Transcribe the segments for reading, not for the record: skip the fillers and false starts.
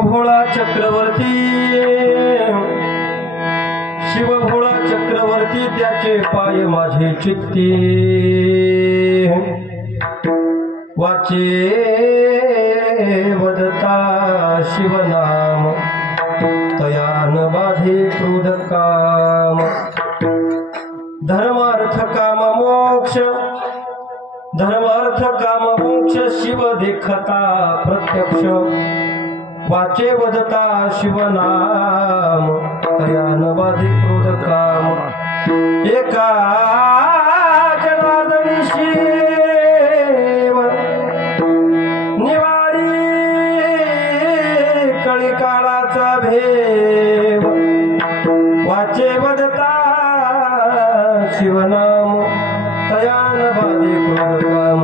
शिवभोळा चक्रवर्ती शिवभोळा चक्रवर्ती त्याचे पाय माझे चित्ती वाचे वदता शिवनाम तयान बाधे क्रोध काम धर्मार्थ काम मोक्ष शिव देखता प्रत्यक्ष वाचे वदता शिवनाम तयान बाधे क्रोध काम एका जनार्दनी शिव निवारी कळी काळाचा भेव वाचे वदता शिवनाम तयान बाधे क्रोध काम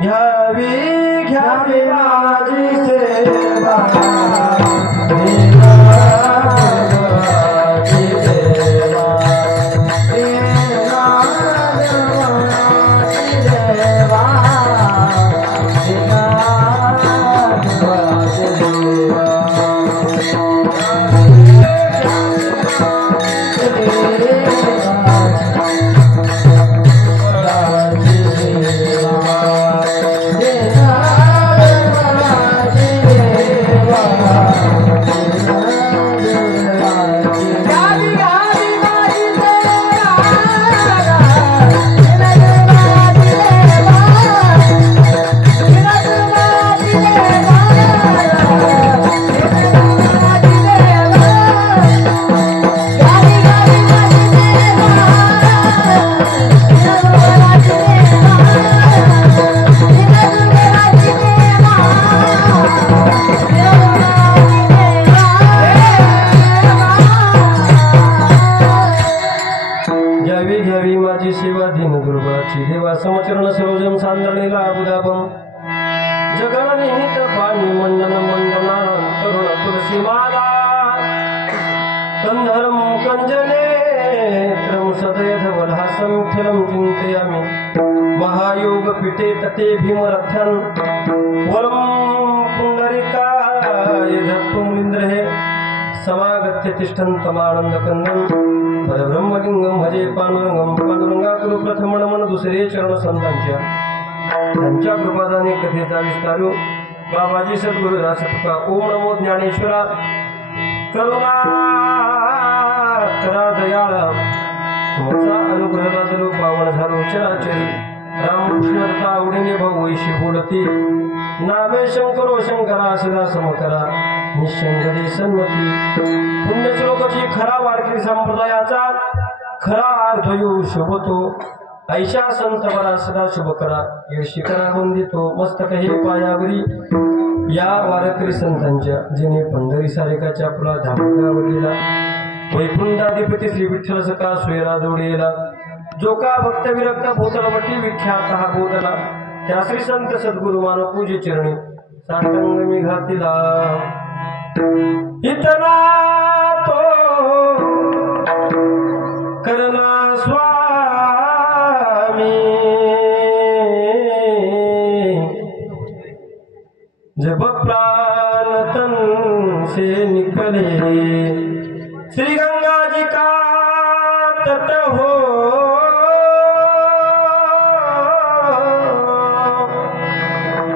घ्यावी घ्यावी माझी सेवा देवा समचरण सरोजम सांदरणीला अबुदापम जगन निहित पाणी मंडन मंडना तरुण तुलसी माला कंधरम कंजनेत्रम सदयधवलहासं खिलं चिन्तयामि महायोग पीठे तटे भीमरथन वरम पुंडरीकाय धत्तुमिन्द्रहे समागत्य तिष्ठन्तमानन्दकन्दं परब्रह्मलिंगम भजे पांडुरंगम पांडुरंगाकुरु प्रथम नमन दुसरे चरण संतांच्या त्यांच्या कृपादाने कथेचा विस्तारू बाबाजी सद्गुरु दासतुका ओम नमो ज्ञानेश्वरा करुणा करा दयाळा तुमचा अनुग्रह लादलो पावन झालो चराचरी रामकृष्ण आवडीने भाऊ वैशी बोलती नामे शंकरो शंकरा सदा समकरा निशंकरी सन्मती पुण्यश्लोकाची खरा वारकरी संप्रदायाचा खरा अर्थ येऊ शोभतो ऐशा संत बरा सदा शुभ करा यशी करा वंदितो मस्तक हे पायावरी या वारकरी संतांच्या जिने पंढरी सारिकाच्या फुला धामगावलेला वैकुंठाधिपती श्री विठ्ठल सका सोयरा जोडलेला जो का भक्त विरक्त भूतलवटी विख्यात हा बोधला त्या श्री संत सद्गुरु मानव पूजे चरणी साष्टांग मी घातिला इतना तो करना स्वामी जब प्राण तन से निकले श्री गंगा जी का तट हो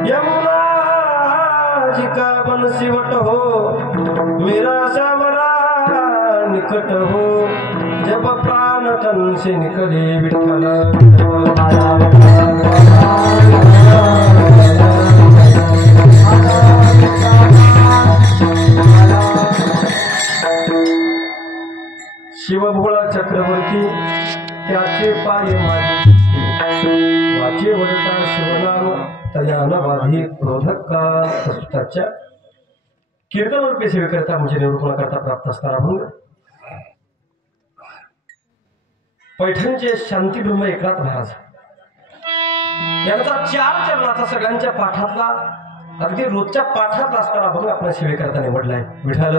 यमुना जी का बंसीवट हो मेरा सावरा निकट हो जब प्राण तन से निकले विठ्ठल शिवभोळा चक्रवर्ती त्याचे पाय वाचे वदता शिवनाम तयान बाधी क्रोधक का प्रस्तुताच्या कीर्तनरूपी सेवेकरता म्हणजे निरूपण करता प्राप्त असणारा भंग पैठणचे शांतीब्रह्म एकनाथ महाराज यांचा 4 चरणाचा सगळ्यांच्या पाठातला अगदी रोजच्या पाठात असणारा भंग आपल्या सेवेकरता निवडलाय विठ्ठल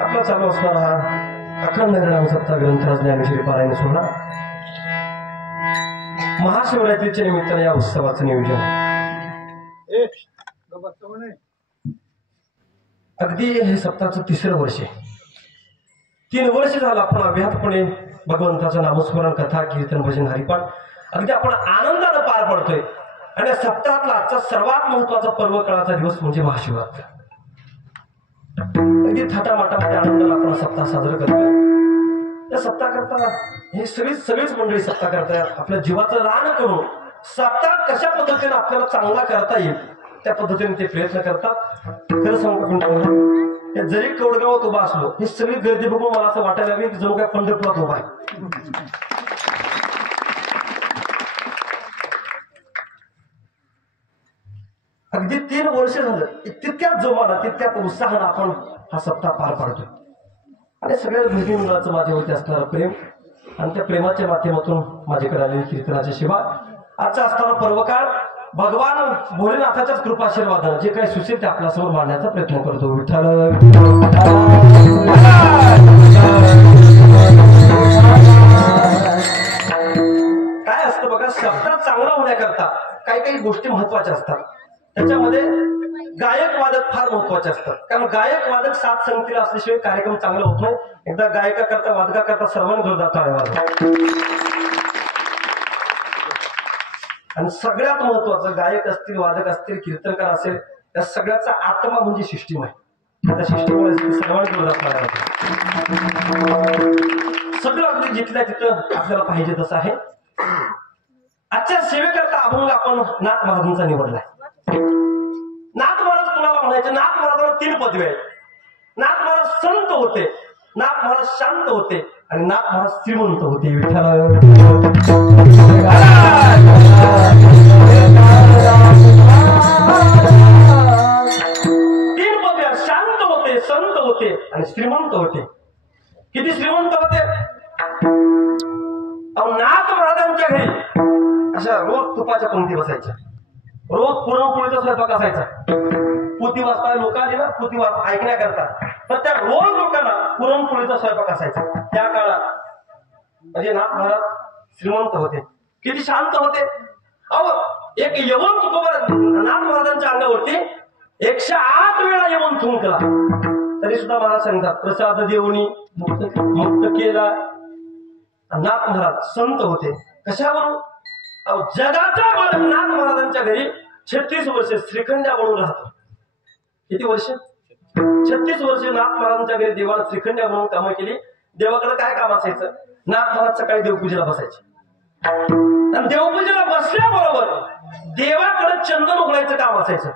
आपला चालू असणारा हा अखंड नाम सप्ताह ग्रंथराज ज्ञानेश्वरी पारायण सोहळा महाशिवरात्रीच्या निमित्ताने या उत्सवाचं नियोजन. अगदी हे सप्ताहाचं 3रं वर्ष आहे. 3 वर्ष झालं आपण अव्याहतपणे भगवंताचं नामस्मरण, कथा, कीर्तन, भजन, हरिपाठ अगदी आपण आनंदानं पार पडतोय. आणि सप्ताहातला आजचा सर्वात महत्वाचा पर्व काळाचा दिवस म्हणजे महाशिवरात्र. अगदी थाटामाटामध्ये आनंदाला आपण सप्ताह साजरा करतोय. या सप्ताह करताना हे सगळीच मंडळी सप्ताह करतायत. आपल्या जीवाचं रान करून सप्ताह कशा पद्धतीने आपल्याला चांगला करता येईल त्या पद्धतीने ते प्रयत्न करतात. खरं सांगतो जरी कवडगावात उभा असलो, ही सगळी गर्दी बघून मला असं वाटायला लागली की जणू काय पंढरपुरात उभा आहे. अगदी 3 वर्ष झालं तितक्याच जोमानं तितक्याच उत्साहानं आपण हा सप्ताह पार पाडतोय. आणि सगळ्या भगिनी मुलाचं माझ्यावरती असणारं प्रेम आणि त्या प्रेमाच्या माध्यमातून माझ्याकडे आलेली कीर्तनाची सेवा, आजचा असणारा पर्वकाळ भगवान भोलेनाथाच्याच कृपाशीर्वादानं जे काही सुचेल ते आपल्यासमोर मांडण्याचा प्रयत्न करतो. विठ्ठल काय असतं बघा, शब्दात चांगला होण्याकरता काही गोष्टी महत्वाच्या असतात. त्याच्यामध्ये गायक वादक फार महत्वाचे असतात. कारण गायक वादक साथ संगतीला असल्याशिवाय कार्यक्रम चांगला होत नाही. एकदा गायका करता वादका करता सर्वांनी जोरदार टाळ्या वाजवा. आणि सगळ्यात महत्वाचं, गायक असतील, वादक असतील, कीर्तनकार असेल, त्या सगळ्याचा आत्मा म्हणजे सिस्टीम आहे. त्या सिस्टीममुळे सर्वांनी जोरदार टाळ्या वाजवा. सगळं अगदी जिथल्या तिथं आपल्याला पाहिजे तसं आहे. आजच्या सेवेकरता अभंग आपण नाथ महाराजांचा निवडलाय. नाथ महाराज कुणाला म्हणायचे? नाथ महाराजांना 3 पदवी आहेत. नाथ महाराज संत होते, नाथ महाराज शांत होते आणि नाथ महाराज श्रीमंत होते. विठ्ठल 3 पदव्या, शांत होते, संत होते आणि श्रीमंत होते. किती श्रीमंत होते? नाथ महाराजांच्या घरी अशा रोज तुपाच्या पंक्ती बसायच्या, रोज पुरणपोळीचा स्वयंपाक असायचा. पोथी वाचता लोक आली ना, पोथी ऐकण्याकरता, तर त्या रोज लोकांना पुरणपोळीचा स्वयंपाक असायचा त्या काळात. म्हणजे नाथ महाराज श्रीमंत होते. किती शांत होते. एक यवन तुकोबर नाथ महाराजांच्या अंगावरती 108 वेळा यवन थुंकला तरी सुद्धा महाराज सांगतात प्रसाद देऊनी मुक्त केला. नाथ महाराज संत होते. कशावरून? जगाचा बालक नाथ महाराजांच्या घरी 36 वर्ष श्रीखंड्या बनवून राहतो. किती वर्ष? 36 वर्ष नाथ महाराजांच्या घरी देवाला श्रीखंड्या बनवून कामं केली. देवाकडे काय काम असायचं? नाथ महाराज सकाळी देवपूजेला बसायचे आणि देवपूजेला बसल्याबरोबर देवाकडे चंदन उघडायचं काम असायचं.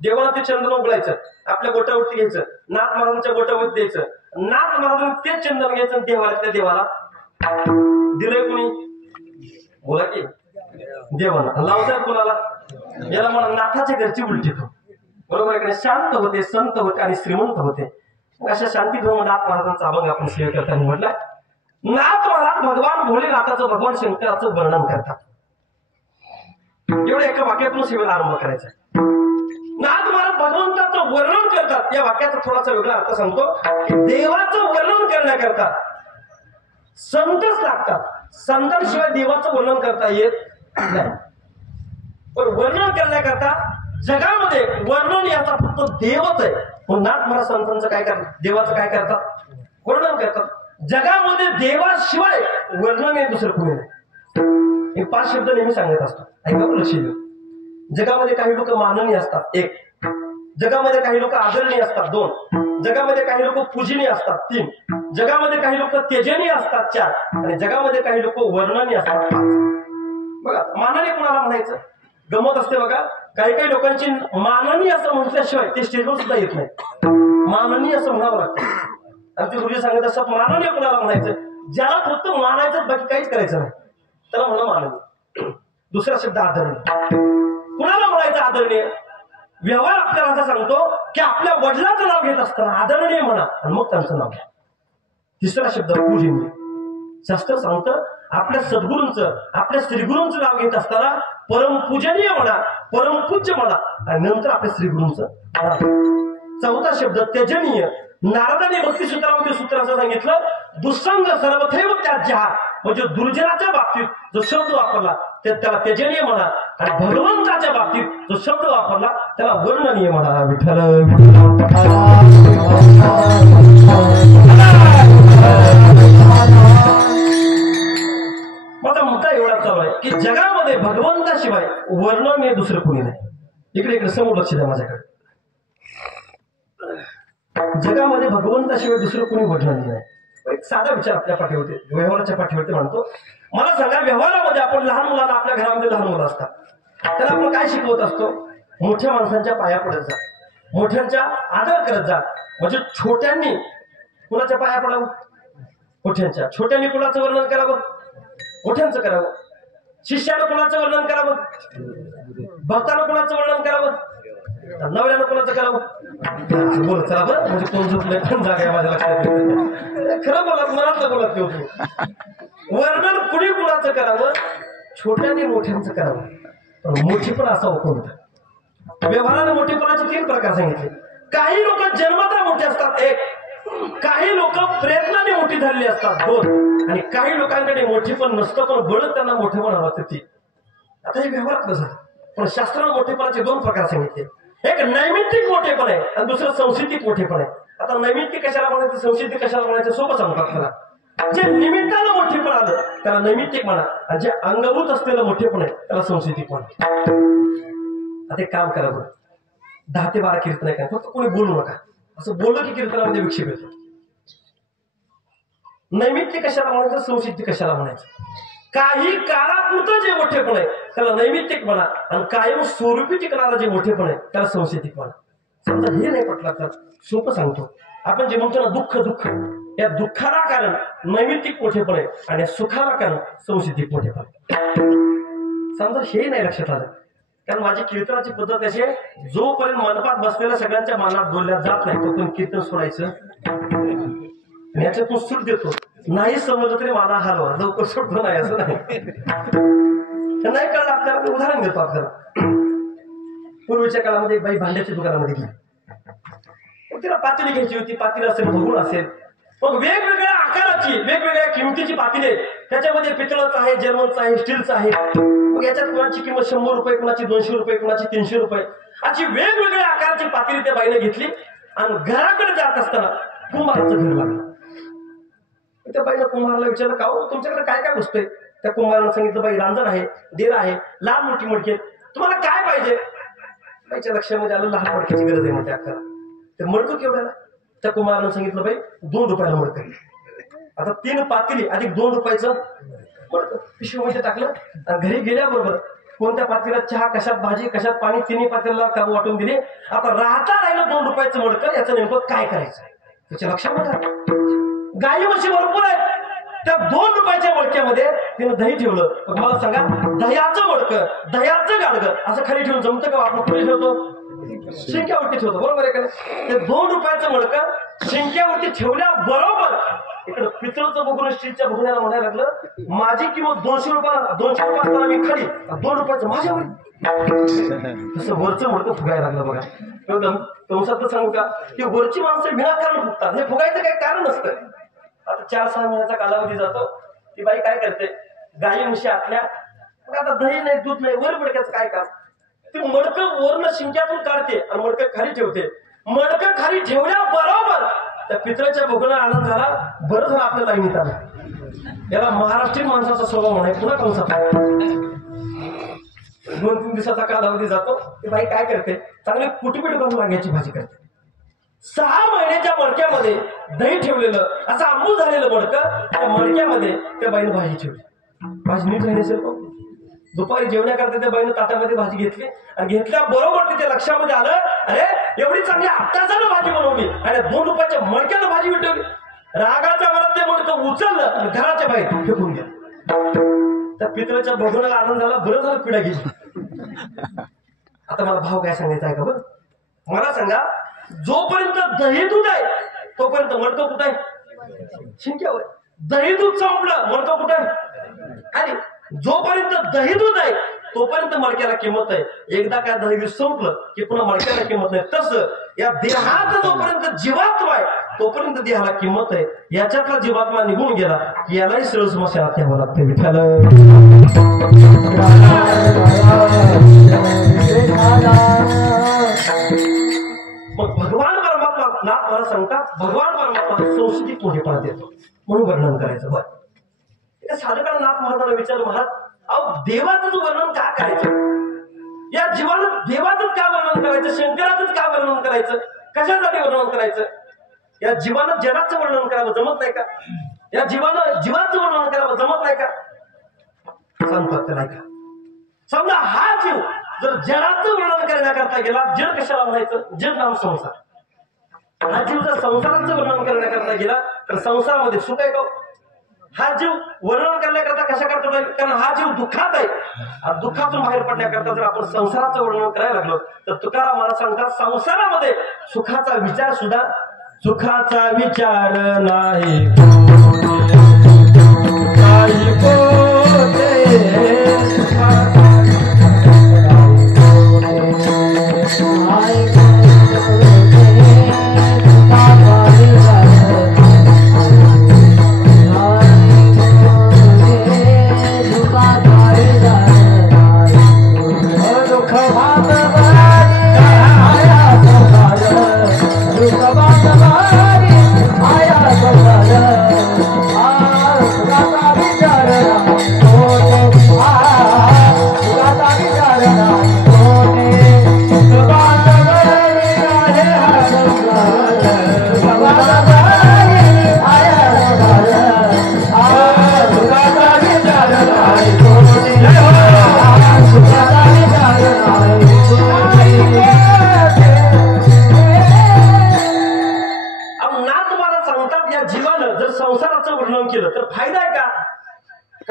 देवाला ते चंदन उघडायचं, आपल्या गोटावरती घ्यायचं, नाथ महाराजांच्या गोटावरती द्यायचं. नाथ महाराजांनी ते चंदन घ्यायचं देवाला, त्या देवाला दिलंय कोणी? बोला की देवाला. लावतात कोणाला? याला म्हणा नाथाच्या घरची उलटी. बरोबर आहे. शांत होते, संत होते आणि श्रीमंत होते. अशा शांती धर्म नाथ महाराजांचा अभंग आपण सेवे करताना म्हटलं. नाथ महाराज भगवान भोलेनाथाचं, भगवान शंकराचं वर्णन करतात. एवढ्या एका वाक्यातून सेवेला आरंभ करायचा. नाथ महाराज भगवंताचं वर्णन करतात. या वाक्याचा थोडासा वेगळा अर्थ सांगतो. देवाचं वर्णन करण्याकरता संतच लागतात. संतांशिवाय देवाचं वर्णन करता येत नाही. पण वर्णन करण्याकरता जगामध्ये वर्णन याचा फक्त देवच आहे. पण नाथ महाराज संतांचं काय करतात? देवाचं काय करतात? वर्णन करतात. जगामध्ये देवाशिवाय वर्णन हे दुसरं कोणी नाही. हे 5 शब्द नेहमी सांगत असतो. ऐका लक्ष द्या. जगामध्ये काही लोक माननीय असतात 1, जगामध्ये काही लोक आदरणीय असतात 2, जगामध्ये काही लोक पूजनीय असतात 3, जगामध्ये काही लोक तेजनीय असतात 4 आणि जगामध्ये काही लोक वर्णनीय असतात 5. बघा, माननीय कुणाला म्हणायचं? गमत असते बघा. काही लोकांची माननीय असं म्हटल्याशिवाय ते स्टेजवर सुद्धा येत नाही. माननीय असं म्हणावं लागतं. आणि ते गुरुजी सांगत असतात माननीय कुणाला म्हणायचं? ज्याला फक्त मानायचं, बाकी काहीच करायचं नाही, त्याला म्हणा माननीय. दुसरा शब्द आदरणीय. कुणाला म्हणायचं आदरणीय? व्यवहार आपल्याला असा सांगतो की आपल्या वडिलांचं नाव घेत असताना आदरणीय म्हणा आणि मग त्यांचं नाव घ्या. तिसरा शब्द पूजनीय. शास्त्र सांगतं आपल्या सद्गुरूंचं, आपल्या श्रीगुरूंचं नाव घेत असताना परमपूजनीय म्हणा, परमपूज्य म्हणा आणि नंतर आपल्या श्रीगुरूंचं. चौथा शब्द त्यजनीय. नारदाने भक्ती सूत्रामध्ये सूत्र असं सांगितलं, दुसंग सर्वथैव त्याज्या, म्हणजे दुर्जनाच्या बाबतीत जो शब्द वापरला त्याला त्यजनीय म्हणा, आणि भगवंताच्या बाबतीत जो शब्द वापरला त्याला वर्णनीय म्हणा. विठ्ठल माझा मुद्दा एवढा चालू आहे की जगामध्ये भगवंताशिवाय वर्णनीय दुसरं कोणी नाही. इकडे इकडे समोर लक्ष द्या माझ्याकडे. जगामध्ये भगवंताशिवाय दुसरं कोणी वर्णनीय नाही. एक साधा विचार आपल्या पाठीवरती, व्यवहाराच्या पाठीवरती मांडतो. मला सांगा, व्यवहारामध्ये आपण लहान मुलांना, आपल्या घरामध्ये लहान मुलं असतात, त्याला आपण काय शिकवत असतो? मोठ्या माणसांच्या पाया पडत जा, मोठ्यांचा आदर करत जा. म्हणजे छोट्यांनी कुणाच्या पाया पडावं? मोठ्यांच्या. छोट्यांनी कुणाचं वर्णन करावं? मोठ्यांचं करावं. शिष्यानं कुणाचं वर्णन करावं? भक्तानं कुणाचं वर्णन करावं? नवऱ्यानं कुणाचं करावं? बोल चला बरं, म्हणजे कोण झोपलंय पण जागा आहे माझ्या लक्षात. खरं बोलत, मनातलं बोलत ते होतो. वर्णन कुणी कुणाचं करावं? छोट्याने मोठ्यांचं करावं. पण मोठीपण असावं कोणतं? व्यवहाराने मोठेपणाचे 3 प्रकार सांगितले. काही लोक जन्मता मोठे असतात, 1. काही लोक प्रयत्नाने मोठी झालेली असतात, 2. आणि काही लोकांकडे मोठेपण नसतं पण बळच त्यांना मोठेपण हवं, 3. आता हे व्यवहारात झालं. पण शास्त्राने मोठेपणाचे 2 प्रकार सांगितले. एक नैमित्तिक मोठेपण आहे आणि दुसरं संस्कृतिक मोठेपण आहे. आता नैमित्तिक कशाला म्हणायचं, संस्कृतिक कशाला म्हणायचं, सोबत सांगतात त्याला. जे निमित्तानं मोठेपण आलं त्याला नैमित्तिक म्हणा, आणि जे अंगभूत असलेलं मोठेपण आहे त्याला संस्कृतिक म्हणा. आता एक काम करा बरं, 10 ते 12 कीर्तन आहे, फक्त कोणी बोलू नका. असं बोललं की कीर्तनामध्ये विक्षेप येतो. नैमित्तिक कशाला म्हणायचं, संस्कृतिक कशाला म्हणायचं? काही काळापुरतं जे मोठेपण आहे त्याला नैमित्तिक म्हणा, आणि कायम स्वरूपी टिकणारा जे मोठेपण आहे त्याला संस्कृतिक म्हणा. समजा हे नाही पटलं तर सोपं सांगतो. आपण जे म्हणतो ना दुःख, दुःख, या दुःखाला कारण नैमित्तिक मोठेपण आहे आणि सुखाला कारण संस्कृतिक मोठेपण. समजा हे नाही लक्षात आलं, कारण माझी कीर्तनाची पद्धत अशी आहे, जोपर्यंत मनपात बसलेल्या सगळ्यांच्या मनात बोलल्या जात नाही तोपर्यंत कीर्तन सोडायचं. याच्यातून सूट देतो, नाही समजलं तरी मला हलवा, लवकर सुटतो नाही असं नाही. नाही कळलं आपल्याला, उदाहरण देतो आपल्याला. पूर्वीच्या काळामध्ये एक बाई भांड्याच्या दुकानामध्ये गेली. तिला पातेली घ्यायची होती. पातेली असेल, भगून असेल, मग वेगवेगळ्या आकाराची, वेगवेगळ्या किमतीची पातेली. त्याच्यामध्ये पितळाचं आहे, जर्मनचं आहे, स्टीलचं आहे. मग याच्यात कुणाची किंमत 100 रुपये, कुणाची 200 रुपये, कुणाची 300 रुपये, अशी वेगवेगळ्या आकाराची पातेली त्या बाईने घेतली. आणि घराकडे जात असताना कुंभाराचं घर लागलं. त्या बाईनं कुंभाराला विचारलं, का हो तुमच्याकडे काय काय वस्तू आहे? त्या कुंभारानं सांगितलं, बाई रांजण आहे, देर आहे, लहान मोठी मडकी, तुम्हाला काय पाहिजे? बाईच्या लक्षामध्ये आलं, लहान मडकीची गरज आहे म्हणते अक्का. ते मडकं केवढ्याला? त्या कुंभारानं सांगितलं, बाई 2 रुपयाला मडकं. आता 3 पातेली अधिक 2 रुपयाचं मडकं पिशवीमध्ये टाकलं. आणि घरी गेल्याबरोबर कोणत्या पातेल्यात चहा, कशात भाजी, कशात पाणी, 3 पातेल्याला काम वाटून दिली. आता राहता राहिलं 2 रुपयाचं मडकं, याचं नेमकं काय करायचं? त्याच्या लक्षामध्ये आलं. गाई म्हशी भरपूर आहेत, त्या 2 रुपयाच्या मडक्यामध्ये तिनं दही ठेवलं. मला सांगा, दह्याचं मडकं, दह्याचं गाडगं असं खाली ठेवून जमतं का? आपण कुठे ठेवतो? शिंक्यावरती ठेवतो, बरोबर आहे का? ते 2 रुपयाचं मडकं शिंक्यावरती ठेवल्याबरोबर इकडं पितळचं बघून स्टीलच्या बघण्याला म्हणायला लागलं, माझी किंमत 200 रुपये असताना मी खाली 2 रुपयाचं माझ्यावर. तसं वरचं मडकं फुगायला लागलं बघा. तुमचं सांगू का, की वरची माणसं विनाकारण फुगतात. हे फुगायचं काही कारण नसतं. आता 4-6 महिन्याचा कालावधी जातो. ती बाई काय करते, गाई म्हशी आटल्या, मग आता दही नाही, दूध नाही, वर मडक्याचं काय काम? ती मडकं वरनं शिंक्यातून काढते आणि मडकं खाली ठेवते. मडकं खाली ठेवल्याबरोबर त्या पितळाच्या भोगला आनंद झाला. बरं झालं आपल्या लाईनीत आलं. याला महाराष्ट्रीयन माणसाचा स्वभाव म्हणाय, पुन्हा कंसाचा. 2-3 दिवसाचा कालावधी जातो. ती बाई काय करते, चांगली कुटपीट बनवून वांग्याची भाजी करते. 6 महिन्याच्या मडक्यामध्ये दही ठेवलेलं, असं आंबूल झालेलं मडकं, त्या मडक्यामध्ये त्या बाईनं भाजी ठेवली. भाजी नीट राहिली असेल. दुपारी जेवण्याकरता त्या बाईनं ताटामध्ये भाजी घेतली आणि घेतल्याबरोबर तिच्या लक्षामध्ये आलं, अरे एवढी चांगली आत्ताचानं भाजी बनवली आणि 2 रुपयाच्या मडक्यानं भाजी विटवली. रागाच्या वरात ते मडकं उचललं आणि घराच्या बाहेर फेकून गेलं. त्या पितळाच्या भगवनाला आनंद झाला, बरं झालं पिढा गेली. आता मला भाव काय सांगायचा आहे का? बरं मला सांगा, जोपर्यंत दही दूध आहे तोपर्यंत मडकं कुठं आहे? शिंक्यावर. दही दूध संपलं, मडकं कुठं आहे? आणि जोपर्यंत दही दूध आहे तोपर्यंत मडक्याला किंमत आहे. एकदा काय दहावी संपलं की पुन्हा मडक्याला किंमत नाही. तसं या देहात जोपर्यंत जीवात्मा आहे तोपर्यंत देहाला किंमत आहे. याच्यातला जीवात्मा निघून गेला की यालाही सरळ समस्या ठेवावं लागते. विठ्ठल मग भगवान परमात्मा नाथ मला सांगतात, भगवान परमात्मा संस्कृत मोठेपणा देतो म्हणून वर्णन करायचं. बरं साधकाला नाथ महाराजांना विचारलं, महाराज अहो देवाचं वर्णन का करायचं? या जीवानं देवाचंच का वर्णन करायचं? शंकराचंच का वर्णन करायचं? कशासाठी वर्णन करायचं? या जीवानं जगाचं वर्णन करावं जमत नाही का? या जीवानं जीवाचं वर्णन करावं जमत नाही का? सांगतात त्याला का समजा हा जीव जर जगाचं वर्णन करण्याकरता गेला, जग कशाला म्हणायचं? जग नाम संसार. हा जीव जर संसाराचं वर्णन करण्याकरता गेला तर संसारामध्ये सुख आहे का? हा जीव वर्णन करण्याकरता कशा करता जाईल? कारण हा जीव दुःखात आहे. दुःखातून बाहेर पडण्याकरता जर आपण संसाराचं वर्णन करायला लागलो तर तुकाराम मला सांगतात संसारामध्ये सुखाचा विचार सुद्धा सुखाचा विचार नाही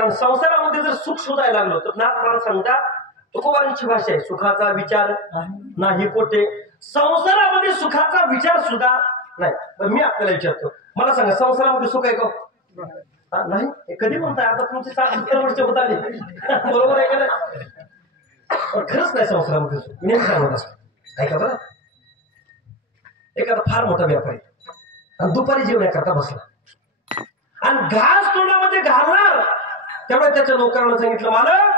संसारामध्ये जर सुख शोधायला लागलो तर नाथ मला सांगतात तुकोबांची भाषा आहे, सुखाचा विचार नाही पोटे. संसारामध्ये सुखाचा विचार सुद्धा नाही. तर मी आपल्याला विचारतो, मला सांगा संसारामध्ये सुख आहे का? नाही. कधी म्हणताय? आता तुमची 60-70 वर्ष होत आली बरोबर आहे का नाही? खरंच नाही संसारामध्ये सुख. मी सांगत असतो ऐका बरं. एखादा फार मोठा व्यापारी आणि दुपारी जेवण्याकरता बसला आणि घास तोंडामध्ये घालणार त्यामुळे त्याच्या लोकांना सांगितलं, मालक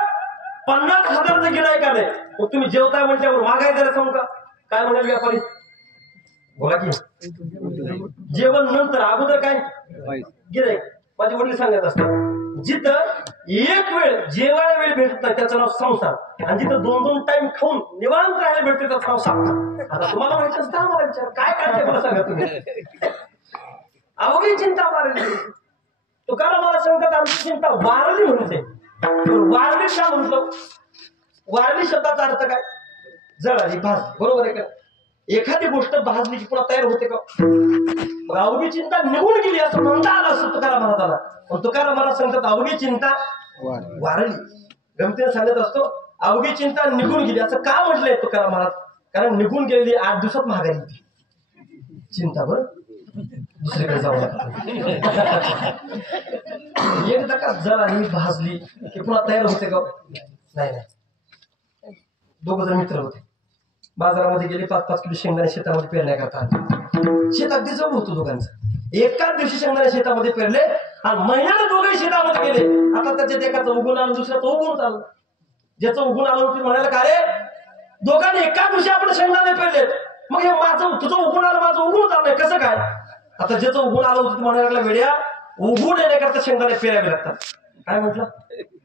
50,000चं गिराईक आलंय, मग तुम्ही जेवताय म्हटल्यावर मागाय द्यायला सांगू का? काय म्हणाल व्यापारी? बोला की जेवण नंतर, अगोदर काय गिराईक. माझे वडील सांगत असतात जिथं एक वेळ जेवायला वेळ भेटत नाही त्याचं नाव संसार आणि जिथं 2-2 टाइम खाऊन निवांत राहायला भेटते त्याचं नाव साप्ताह. आता तुम्हाला माहिती असतं मला विचार काय काय मला सांगा तुम्ही. अवघी चिंता मारली. तुकाराम मला सांगतात आमची चिंता वारली म्हणते. वारली का म्हणतो? वारली शब्दाचा अर्थ काय? जळाली, भाजली. बरोबर आहे का? एखादी गोष्ट भाजली की पुन्हा तयार होते का? अवघी चिंता निघून गेली असं म्हणता आलं असं तुकाराम म्हणत आला. पण तुकाराम मला सांगतात अवघी चिंता वारली. गमतीने सांगत असतो अवघी चिंता निघून गेली असं का म्हटलंय तुकाराम महाराज? कारण निघून गेलेली 8 दिवसात महागाई चिंता. बरं दुसरीकडे जाऊ एकदा का जळाली भाजली की पुन्हा तयार होते का? नाही नाही. 2 जण मित्र होते, बाजारामध्ये गेले 5-5 किलो शेंगदाणे शेतामध्ये पेरण्याकरता. शेत अगदी जवळ होतो दोघांचं. एकाच दिवशी शेंगदाणे शेतामध्ये पेरले आणि महिन्याला दोघे शेतामध्ये गेले. आता त्याच्यात एकाचं उगून आलं, दुसऱ्याचं उगून आलं. ज्याचं उगून आलं होतं म्हणायला का रे दोघांनी एकाच दिवशी आपण शेंगदाणे पेरले, मग हे माझं तुझं उगून आलं माझं उगून आलंय कसं काय? आता ज्याचं उगून आलं होतं म्हणायला लागला वेड्या उगून येण्याकरता शेंगदाणे पेरावे लागतात. काय म्हटलं?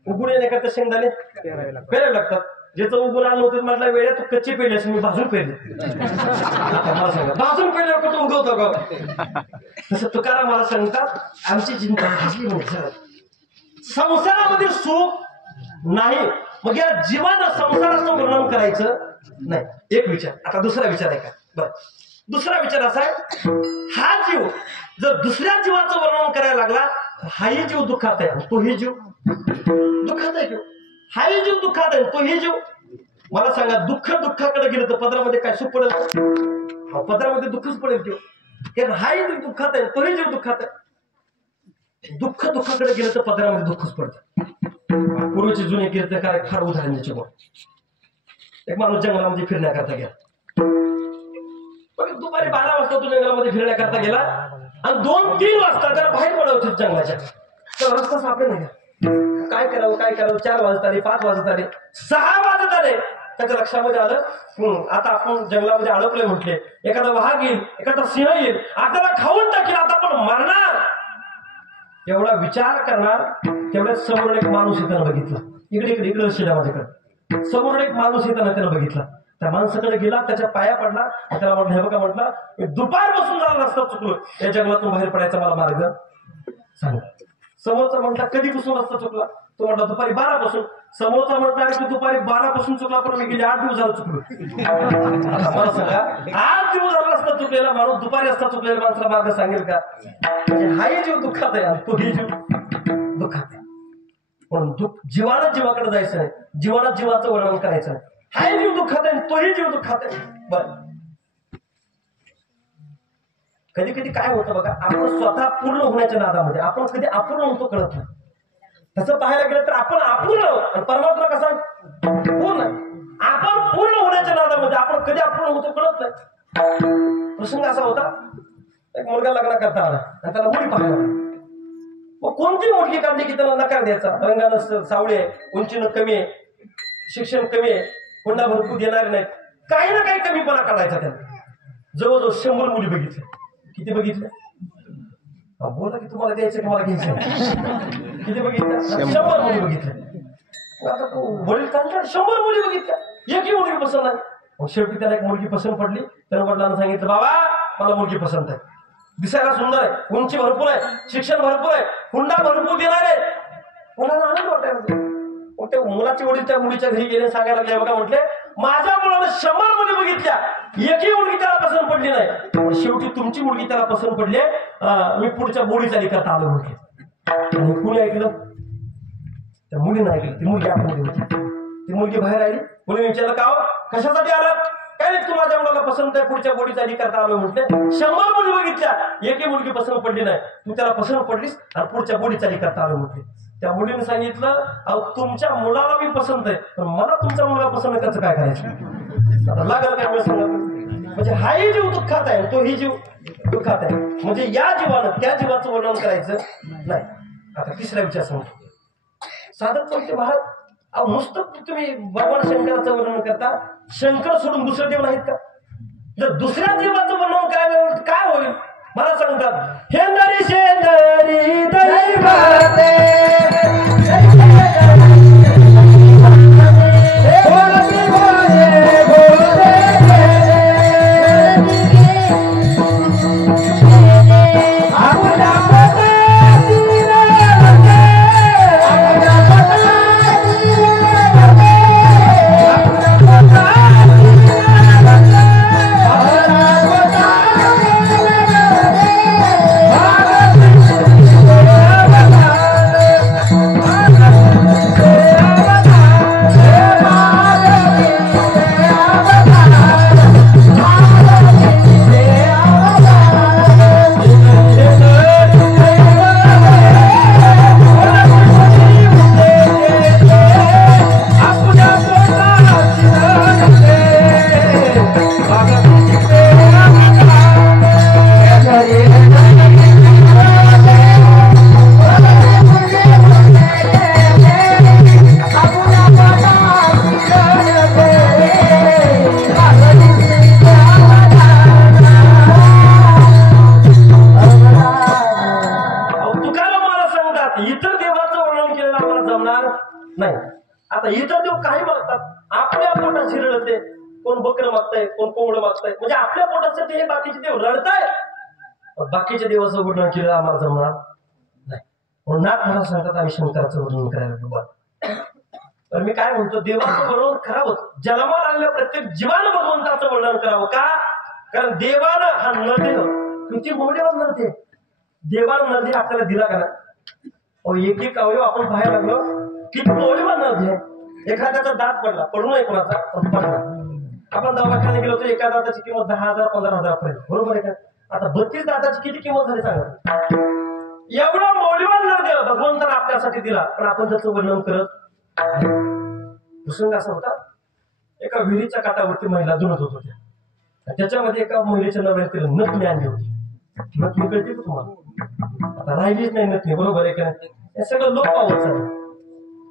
उगून येण्याकरता शेंगदाणे पेरावे लागतात. ज्याचं उगून आलं होतं म्हटलं वेळ्या तू कच्चे पेरले असं मी भाजून पेरले. मला सांगा भाजून पेरल्यावर कुठं उगवतो का? तसं तुकाराम मला सांगतात आमची चिंता भाजली म्हणजे संसारामध्ये सुख नाही. मग या जीवानं संसाराचं वर्णन करायचं नाही. एक विचार. आता दुसरा विचार आहे का? बरं दुसरा विचार असा आहे, हा जीव जर दुसऱ्या जीवाचं वर्णन करायला लागला हाही जीव दुःखात आहे तोही जीव दुःखात आहे. हाही जीव दुःखात आहे तोही जीव. मला सांगा दुःख दुःखाकडे गेलं तर पदरामध्ये काय सुख पडेल? पदरामध्ये दुःखच पडेल जीव. कारण हाही जीव दुःखात आहे तोही जीव दुःखात आहे. दुःख दुःखाकडे गेलं तर पदरामध्ये दुःखच पडतं. पूर्वीचे जुने कीर्तनकार फार उदाहरण द्यायचे बघ. एक माणूस जंगलामध्ये फिरण्याकरता गेला. दुपारी 12 वाजता तो जंगलामध्ये फिरण्याकरता गेला आणि 2-3 वाजता त्याला बाहेर पडत होते जंगलाच्या. तर रस्ता सापडे नाही. काय करावं 4 वाजत आले, 5 वाजत आले, 6 वाजत आले. त्याच्या लक्षामध्ये आलं आता आपण जंगलामध्ये अडकलोय म्हटले. एखादा वाघ येईल, एखादा सिंह येईल, आपल्याला खाऊन टाकेल, आता पण मरणार. एवढा विचार करणार तेवढ्याच समोर एक माणूस येताना बघितला. इकडे शिरा माझ्याकडे समोर एक माणूस येताना त्यानं बघितला. त्या माणसाकडे गेला, त्याच्या पाया पडला, त्याला म्हटलं हे बघा म्हटलं मी दुपारपासून जरा रस्ता चुकलो, या जंगलातून बाहेर पडायचा मला मार्ग सांग. समोरचा म्हटला कधीपासून रस्ता चुकला? तो म्हटला दुपारी 12 पासून. समोरचा म्हटला की दुपारी 12 पासून चुकला, पण मी गेले 8 दिवस झाला चुकलो. मला सांगा 8 दिवस झाला रस्ता चुकलेला माणूस दुपारी रस्ता चुकलेला माणसाला मार्ग सांगेल का? म्हणजे हाही जीव दुःखात आहे, तोही जीव दुःखात आहे. पण जीवानं जीवाकडे जायचं नाही, जीवाला जीवाचं वर्णन करायचं नाही. हाही जीव दुःखात आहे, तोही जीव दुःखात आहे. बरं कधी कधी काय होतं बघा, आपण स्वतः पूर्ण होण्याच्या नादामध्ये आपण कधी अपूर्ण होतो कळत नाही. तसं पाहायला गेलं तर आपण अपूर्ण आणि परमात्मा कसा पूर्ण. आपण पूर्ण होण्याच्या नादामध्ये आपण कधी अपूर्ण होतो कळत नाही. प्रसंग असा होता, एक मुलगा लग्न करता आला आणि त्याला मुली पाहायला. मग कोणती मुलगी काढली की त्याला नकार द्यायचा. रंगानं सावळी आहे, उंचीनं कमी आहे, शिक्षण कमी आहे, हुंडा भरपूर देणार नाहीत, काही ना काही कमीपणा काढायचा त्याला. जवळजवळ 100 मुली बघितल्या. किती बघितल्या? बोला की तुम्हाला द्यायचं की मला घ्यायचं? किती बघितल्या? 100 मुली बघितल्या. आता तो वडील सांगतात 100 मुली बघितल्या, एकही मुलगी पसंत नाही. मग शेवटी त्याला एक मुलगी पसंत पडली. त्यानं वडिलांना सांगितलं बाबा मला मुलगी पसंत आहे, दिसायला सुंदर आहे, उंची भरपूर आहे, शिक्षण भरपूर आहे, हुंडा भरपूर देणार आहे. मुलांना आनंद वाटायला. मग ते मुलाचे वडील त्या मुलीच्या घरी गेले, सांगायला लागले बघा म्हटले माझ्या मुलानं 100 मुली बघितल्या, एकही मुलगी त्याला पसंत पडली नाही. शेवटी तुमची मुलगी त्याला पसंत पडली, मी पुढच्या बोडी चाली करता आलो म्हटले. आणि कुणी ऐकलं? त्या मुलीनं ऐकलं. ती मुलगी आतमध्ये होती. ती मुलगी बाहेर आली. मुलीने विचारलं का कशासाठी आलात? काय नाही तू माझ्या मुलाला पसंत आहे, पुढच्या बोडी चाली करता आलो म्हटले. 100 मुली बघितल्या, एकही मुलगी पसंत पडली नाही, तू त्याला पसंत पडलीस आणि पुढच्या बोडी चाली करता आलो म्हटले. त्या मुलीने सांगितलं अहो तुमच्या मुलाला मी पसंत आहे, पण मला तुमच्या मुलाला पसंत त्याचं काय करायचं? आता लागल काय मला सांगा. म्हणजे हाही जीव दुःखात आहे, तोही जीव दुःखात आहे. म्हणजे या जीवानं त्या जीवाचं वर्णन करायचं नाही. आता तिसरा विचार सांगतो. साधक म्हणते महाराज अहो नुसतं तुम्ही भगवान शंकराचं वर्णन करता, शंकर सोडून दुसरे देव नाहीत का? जर दुसऱ्या जीवाचं वर्णन करायला काय होईल मला सांगतात. हे नरी शेंदरी दैवाते नाही. आता इतर देव काही मागतात, आपल्या पोटात शिरळते. कोण बकरं मागताय, कोण कोंबडं मागताय, म्हणजे आपल्या पोटासाठी हे बाकीचे देव रडताय. बाकीच्या देवाचं वर्णन केलं आम्हाला जमणार नाही. म्हणून नाथ मला सांगतात आम्ही शंकराचं वर्णन करायला बरं. तर मी काय म्हणतो देवाचं वर्णन करावं, जन्माला आलेल्या प्रत्येक जीवानं भगवंताचं वर्णन करावं. का? कारण देवानं हा नरदेह तुमची मौल्यवान नरदेह, देवानं नरदेह आपल्याला दिला का नाही? एक एक अवयव आपण बाहेर लागलो किती मौल्यवान नरदेह. एखाद्याचा दात पडला, पडू नये कोणाचा पण पडला. आपण दवाखान्यात गेलो तर एका दाताची किंमत 10,000 15,000 पर्यंत, बरोबर आहे का? आता 32 दाताची किती किंमत झाली सांगा. एवढा मौल्यवान नृत्य भगवंताने आपल्यासाठी दिला, पण आपण त्याचं वर्णन करत. प्रसंग असा होता, एका विहिरीच्या काठावरती महिला धुणत होत होत्या. त्याच्यामध्ये एका महिलेच्या नवऱ्याने नथनी आणली होती. नथनी कळते का तुम्हाला? आता राहिलीच नाही नथनी, बरोबर आहे का? हे सगळं लोक पावत चाललं,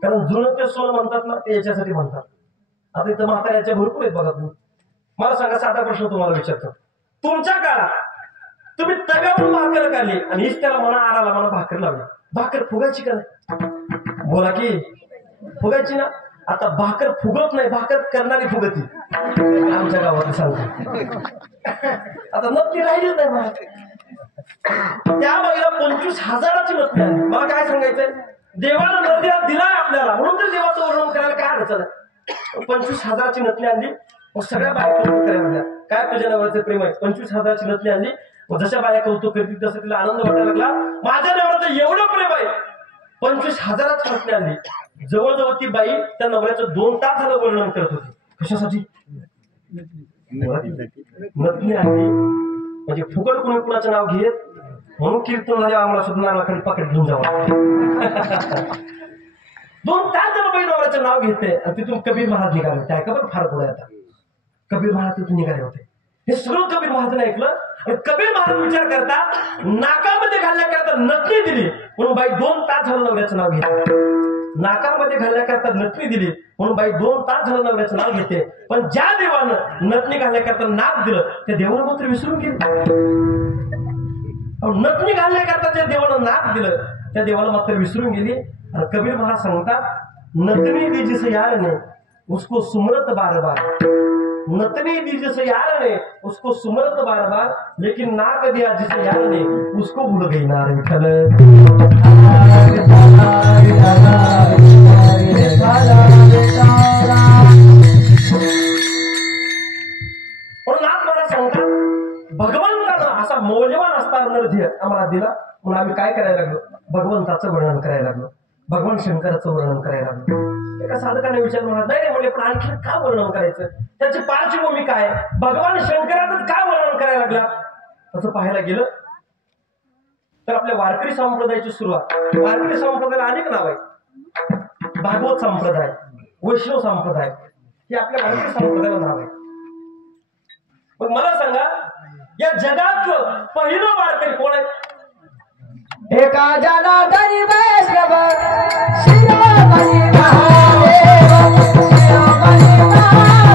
कारण जुनं ते सोनं म्हणतात ना, ते याच्यासाठी म्हणतात. आता इथं म्हाताऱ्याच्या भरपूर आहेत बघा. तुम्ही मला सांगा, साधा प्रश्न तुम्हाला विचारतो. तुमच्या काळात तुम्ही तव्यावरून भाकर काढली आणि हीच त्याला म्हणा आराला मला भाकर लावली, भाकर फुगायची का नाही? बोला की फुगायची ना. आता भाकर फुगत नाही, भाकर करणारी फुगती आमच्या गावात सांगतो. आता नक्की राहिलीच नाही मला. त्या बाईला 25,000ची नथनी आणली. मला काय सांगायचंय, देवानं नद्या दिलाय आपल्याला, म्हणून तर देवाचं वर्णन करायला काय अडचण आहे. 25,000ची नथनी आणली. मग सगळ्या बाया कौतुक करायला लागल्या, काय तुझ्या नवऱ्याचं प्रेम आहे. 25,000ची नथनी आणली. मग जशा बाया कौतुक करतील तसं तिला आनंद वाटायला लागला. माझ्या नवऱ्याचं एवढं प्रेम आहे, 25,000ची नथनी आणली. जवळजवळ ती बाई त्या नवऱ्याचं 2 तास झालं वर्णन करत होती. कशासाठी? नथनी आणली म्हणजे फुकट कोणी कुणाचं नाव घेत, म्हणून कीर्तन झाले आम्हाला सुद्धा नावाखाली पाकिट घेऊन जावं. 2 तास झालं बाई नवऱ्याचं नाव घेते. आणि तिथून कबीर महाराज निघाले होते. ऐका बरं फार पुढे. आता कबीर महाराज तिथून निघाले होते. हे सगळं कबीर महाराजांनी ऐकलं. आणि कबीर महाराज विचार करता, नाकामध्ये घालण्याकरता नथनी दिली म्हणून बाई 2 तास झालं नवऱ्याचं नाव घेते. नाकामध्ये घालण्याकरता नथनी दिली म्हणून बाई 2 तास झालं नवऱ्याचं नाव घेते. पण ज्या देवानं नथनी घालण्याकरता नाक दिलं त्या देवाला मात्र विसरून गेली. नथनी घालण्याकरता ज्या देवानं नाक दिलं त्या देवाला मात्र विसरून गेली. और कबीर महाराज सांगतात, नतनी दी जिस यार ने उसको सुमरत बार बार, नतनी दी जिस यार ने उसको सुमरत बार बार, लेकिन नाक दिया जिस यार ने उसको भूल गई नार विठल. भगवंतानं असा मौल्यवान असणारा नरध्य आम्हाला दिला, म्हणून आम्ही काय करायला लागलो, भगवंताचं वर्णन करायला लागलो, भगवान शंकराचं वर्णन करायला लागलो. एका साधकाने विचार म्हणत नाही म्हणजे पण आणखी का वर्णन करायचं, त्याची पार्श्वभूमी काय, भगवान शंकराचं का वर्णन करायला लागला. तसं पाहायला गेलं तर आपल्या वारकरी संप्रदायाची सुरुवात, वारकरी संप्रदायाला अनेक नाव आहेत. भागवत संप्रदाय, वैष्णव संप्रदाय, हे आपल्या वारकरी संप्रदायाला नाव आहे. मग मला सांगा, या जगातलं पहिलं वारकरी कोण आहे? एका जनार्दनी वैष्णव शिरोमणी महादेव, शिरोमणी महादेव,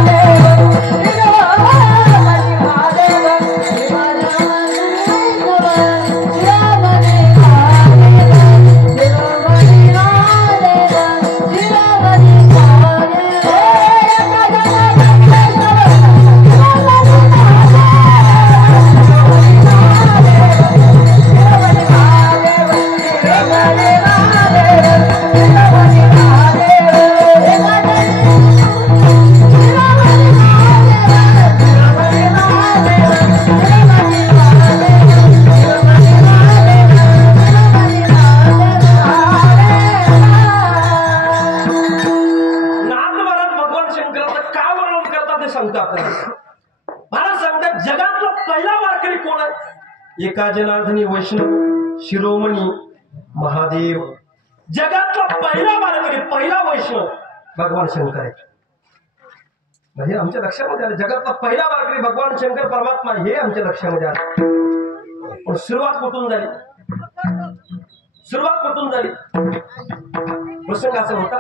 शिरोमणी महादेव, शिरोमणी महादेव, शिरोमणी महादेव, शिरोमणी महादेव. एका जनार्दनी एका जनार्दनी वैष्णव शिरोमणी महादेव. जगातला पहिला वारकरी, पहिला वैष्णव भगवान शंकर आहे. म्हणजे आमच्या लक्षामध्ये आलं, जगातला पहिला वारकरी भगवान शंकर परमात्मा, हे आमच्या लक्षामध्ये आलं. पण सुरुवात कुठून झाली, सुरुवात कुठून झाली? प्रसंग असा होता,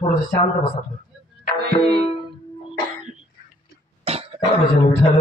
थोडस शांत बसा. काय भजन विठ्ठल.